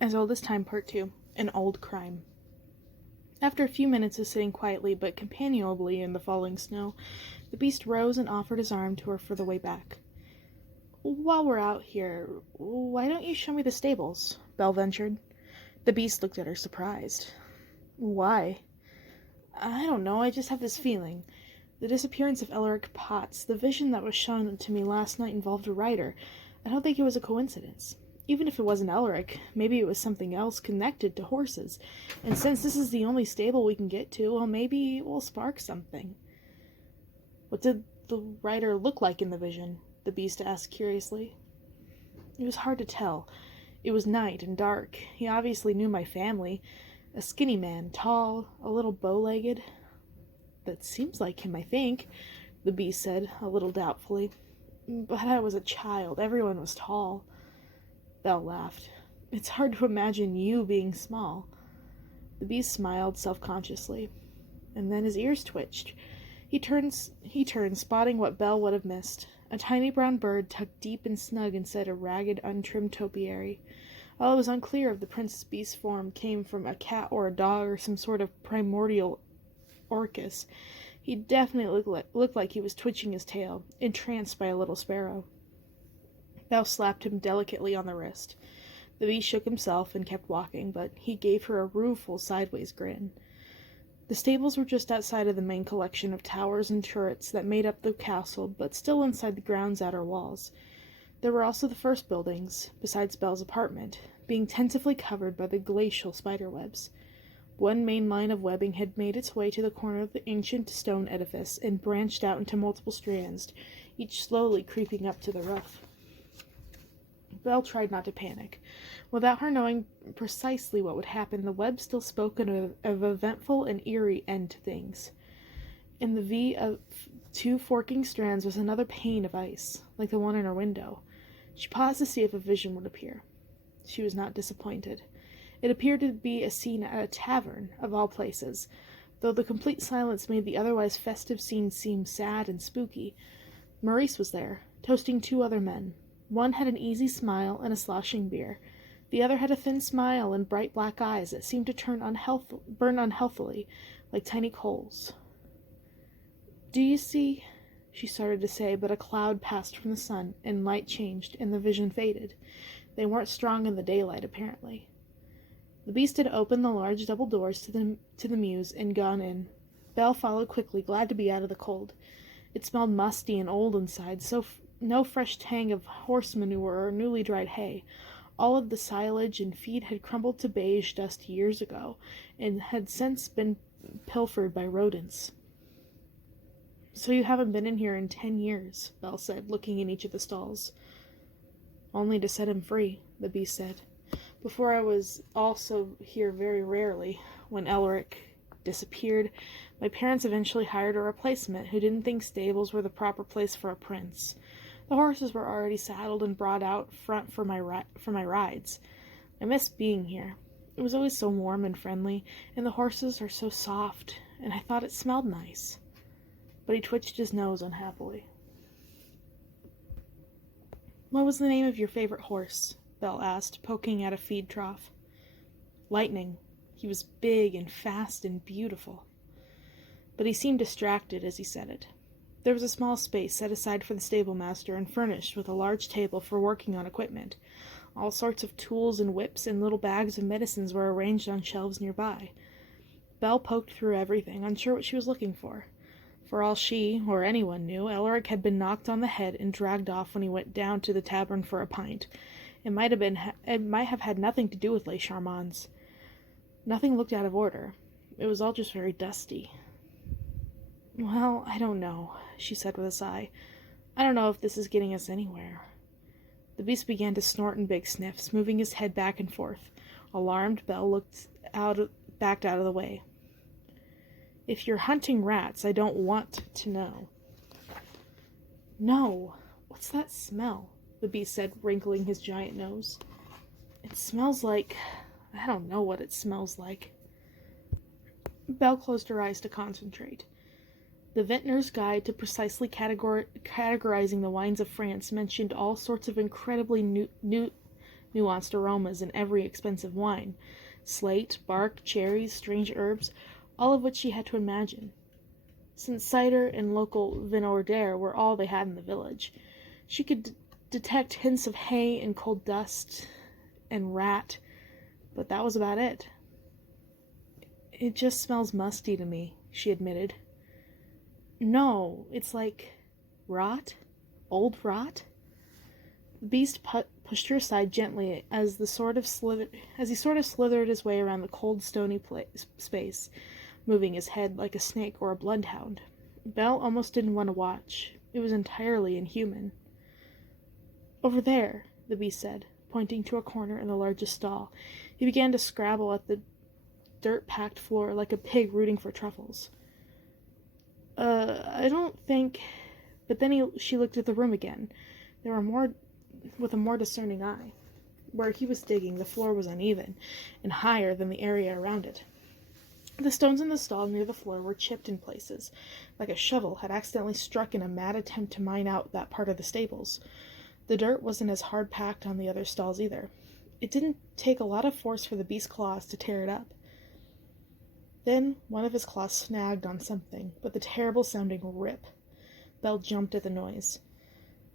As Old as Time Part 2, An Old Crime. After a few minutes of sitting quietly but companionably in the falling snow, the beast rose and offered his arm to her for the way back. "While we're out here, why don't you show me the stables?" Belle ventured. The beast looked at her, surprised. "Why?" "I don't know, I just have this feeling. The disappearance of Elric Potts, the vision that was shown to me last night involved a rider. I don't think it was a coincidence. Even if it wasn't Elric, maybe it was something else connected to horses. And since this is the only stable we can get to, well, maybe it will spark something." "What did the rider look like in the vision?" the beast asked curiously. "It was hard to tell. It was night and dark. He obviously knew my family. A skinny man, tall, a little bow-legged." "That seems like him, I think," the beast said, a little doubtfully. "But I was a child. Everyone was tall." Belle laughed. "It's hard to imagine you being small." The beast smiled self-consciously, and then his ears twitched. He turned, spotting what Belle would have missed. A tiny brown bird tucked deep and snug inside a ragged, untrimmed topiary. While it was unclear if the princess beast's form came from a cat or a dog or some sort of primordial orcus, he definitely looked like he was twitching his tail, entranced by a little sparrow. Belle slapped him delicately on the wrist. The beast shook himself and kept walking, but he gave her a rueful sideways grin. The stables were just outside of the main collection of towers and turrets that made up the castle, but still inside the ground's outer walls. There were also the first buildings, besides Belle's apartment, being tentatively covered by the glacial spiderwebs. One main line of webbing had made its way to the corner of the ancient stone edifice and branched out into multiple strands, each slowly creeping up to the roof. Belle tried not to panic. Without her knowing precisely what would happen, the web still spoke of eventful and eerie end to things. In the V of two forking strands was another pane of ice, like the one in her window. She paused to see if a vision would appear. She was not disappointed. It appeared to be a scene at a tavern, of all places, though the complete silence made the otherwise festive scene seem sad and spooky. Maurice was there, toasting two other men. One had an easy smile and a sloshing beer. The other had a thin smile and bright black eyes that seemed to burn unhealthily, like tiny coals. "Do you see?" she started to say, but a cloud passed from the sun, and light changed, and the vision faded. They weren't strong in the daylight, apparently. The beast had opened the large double doors to the mews and gone in. Belle followed quickly, glad to be out of the cold. It smelled musty and old inside, no fresh tang of horse manure or newly dried hay. All of the silage and feed had crumbled to beige dust years ago, and had since been pilfered by rodents. "So you haven't been in here in 10 years, Belle said, looking in each of the stalls. "Only to set him free," the beast said. "Before I was also here very rarely. When Elric disappeared, my parents eventually hired a replacement who didn't think stables were the proper place for a prince. The horses were already saddled and brought out front for my rides. I missed being here. It was always so warm and friendly, and the horses are so soft, and I thought it smelled nice." But he twitched his nose unhappily. "What was the name of your favorite horse?" Belle asked, poking at a feed trough. "Lightning. He was big and fast and beautiful." But he seemed distracted as he said it. There was a small space set aside for the stable-master and furnished with a large table for working on equipment. All sorts of tools and whips and little bags of medicines were arranged on shelves nearby. Belle poked through everything, unsure what she was looking for. For all she, or anyone knew, Elric had been knocked on the head and dragged off when he went down to the tavern for a pint. It might have had nothing to do with Les Charmants. Nothing looked out of order. It was all just very dusty. "Well, I don't know," she said with a sigh. "I don't know if this is getting us anywhere." The beast began to snort in big sniffs, moving his head back and forth. Alarmed, Belle backed out of the way. "If you're hunting rats, I don't want to know." "No. What's that smell?" the beast said, wrinkling his giant nose. "It smells like... I don't know what it smells like." Belle closed her eyes to concentrate. The Vintner's Guide to Precisely Categorizing the Wines of France mentioned all sorts of incredibly nuanced aromas in every expensive wine, slate, bark, cherries, strange herbs, all of which she had to imagine. Since cider and local vin ordinaire were all they had in the village, she could detect hints of hay and coal dust and rat, but that was about it. "It just smells musty to me," she admitted. "No, it's like rot? Old rot?" The beast pushed her aside gently as he sort of slithered his way around the cold, stony space, moving his head like a snake or a bloodhound. Belle almost didn't want to watch. It was entirely inhuman. "Over there," the beast said, pointing to a corner in the largest stall. He began to scrabble at the dirt-packed floor like a pig rooting for truffles. I don't think..." But then she looked at the room again. There were more, with a more discerning eye. Where he was digging, the floor was uneven, and higher than the area around it. The stones in the stall near the floor were chipped in places, like a shovel had accidentally struck in a mad attempt to mine out that part of the stables. The dirt wasn't as hard-packed on the other stalls either. It didn't take a lot of force for the beast's claws to tear it up. Then one of his claws snagged on something, with a terrible-sounding rip. Belle jumped at the noise.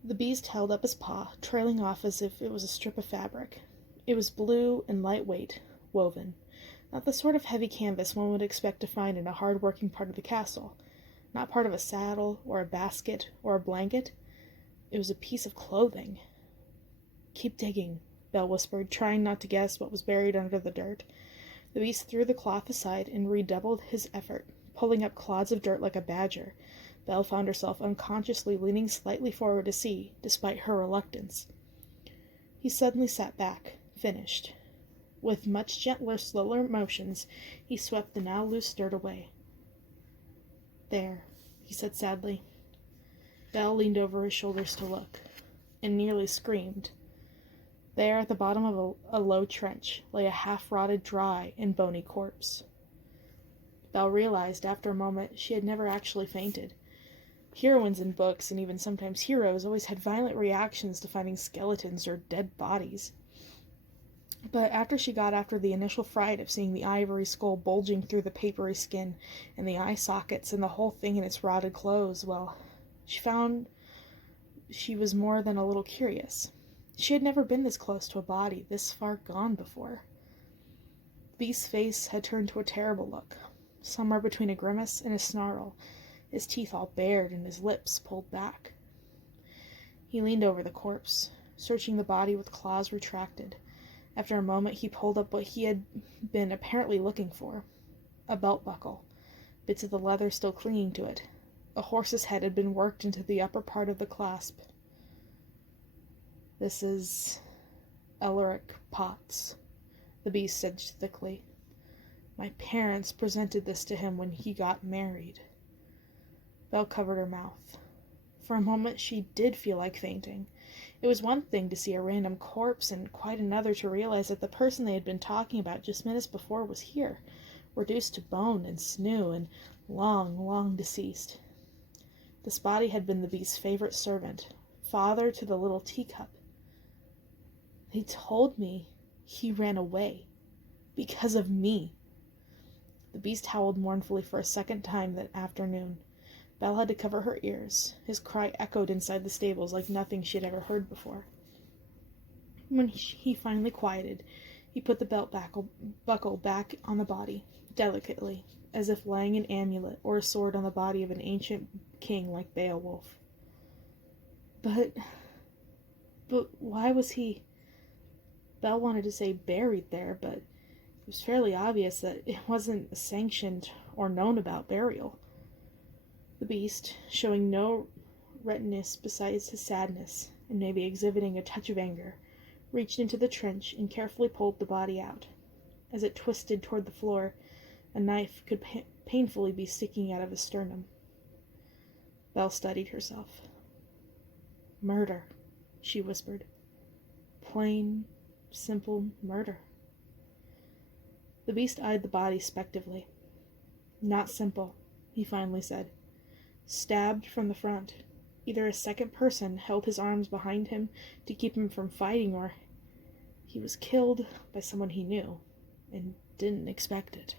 The beast held up his paw, trailing off as if it was a strip of fabric. It was blue and lightweight, woven. Not the sort of heavy canvas one would expect to find in a hard-working part of the castle. Not part of a saddle, or a basket, or a blanket. It was a piece of clothing. "Keep digging," Belle whispered, trying not to guess what was buried under the dirt. The beast threw the cloth aside and redoubled his effort, pulling up clods of dirt like a badger. Belle found herself unconsciously leaning slightly forward to see, despite her reluctance. He suddenly sat back, finished. With much gentler, slower motions, he swept the now loose dirt away. "There," he said sadly. Belle leaned over his shoulders to look, and nearly screamed. There, at the bottom of a low trench, lay a half-rotted, dry, and bony corpse. Belle realized, after a moment, she had never actually fainted. Heroines in books, and even sometimes heroes, always had violent reactions to finding skeletons or dead bodies. But after the initial fright of seeing the ivory skull bulging through the papery skin, and the eye sockets, and the whole thing in its rotted clothes, well, she found she was more than a little curious. She had never been this close to a body, this far gone before. The beast's face had turned to a terrible look, somewhere between a grimace and a snarl, his teeth all bared and his lips pulled back. He leaned over the corpse, searching the body with claws retracted. After a moment he pulled up what he had been apparently looking for. A belt buckle, bits of the leather still clinging to it. A horse's head had been worked into the upper part of the clasp. "This is Elric Potts," the beast said thickly. "My parents presented this to him when he got married." Belle covered her mouth. For a moment she did feel like fainting. It was one thing to see a random corpse, and quite another to realize that the person they had been talking about just minutes before was here, reduced to bone and sinew, and long, long deceased. This body had been the beast's favorite servant, father to the little teacup. "They told me he ran away. Because of me." The beast howled mournfully for a second time that afternoon. Belle had to cover her ears. His cry echoed inside the stables like nothing she had ever heard before. When he finally quieted, he put the belt buckle back on the body, delicately, as if laying an amulet or a sword on the body of an ancient king like Beowulf. But why was he... Belle wanted to say buried there, but it was fairly obvious that it wasn't a sanctioned or known about burial. The beast, showing no reticence besides his sadness, and maybe exhibiting a touch of anger, reached into the trench and carefully pulled the body out. As it twisted toward the floor, a knife could painfully be sticking out of his sternum. Belle steadied herself. "Murder," she whispered. "Plain, simple murder." The beast eyed the body spectively. "Not simple," he finally said. "Stabbed from the front. Either a second person held his arms behind him to keep him from fighting, or He was killed by someone he knew and didn't expect it.